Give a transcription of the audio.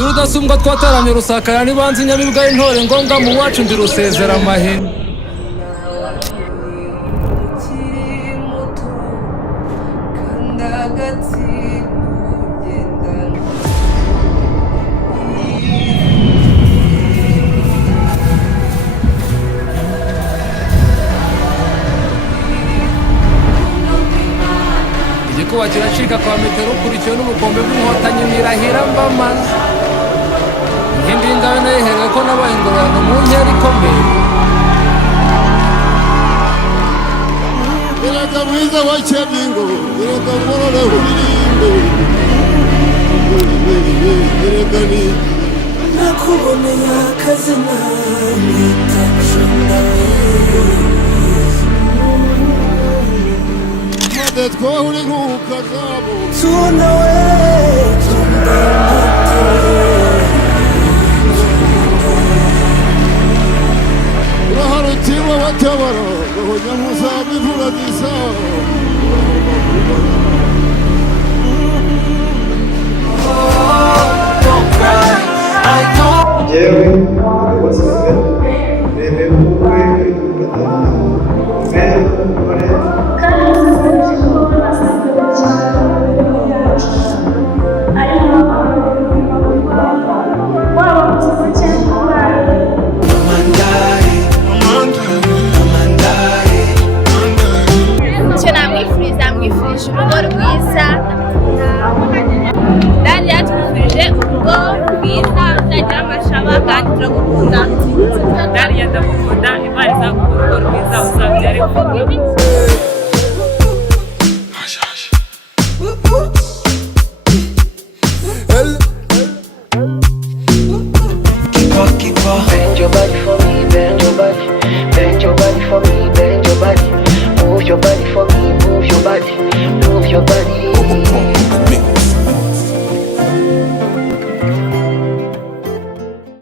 ndi rudasumbwa twataramye rusakara n'ibanze inyamibwa y'intore ngombwa mu wacu ndi rusezera amahene. Igikuba kiracika kwa metero ukurikiwe n'ubukombe bw'inkotanyi nirahira mbamaze. Inkindi y'ingabe nayiherewe ko nabaye ingororano mu nkera ikomeye. Erega mwiza wa Cyabingo, erega ngorore uririmbe. Erega ni nakuboneye akazina nitacunda. Made twahuri ku Kagabo. Tunawe tundamate. Uraharutima watabara, gohonya musabi vuradisa. Don't cry, I know. Jewe, wasize, rebe ubukwe Bwagatangaza. Mwifurije urugo rwiza. Dalia twifurije urugo rwiza rutagira amashaba kandi turagukunda. Dalia ndagukunda, Imana izaguha urugo rwiza uzabyare urugo. Bend your body for me, bend your body. Bend your body for me, bend your body. Move your body for me, move your body. Move your body.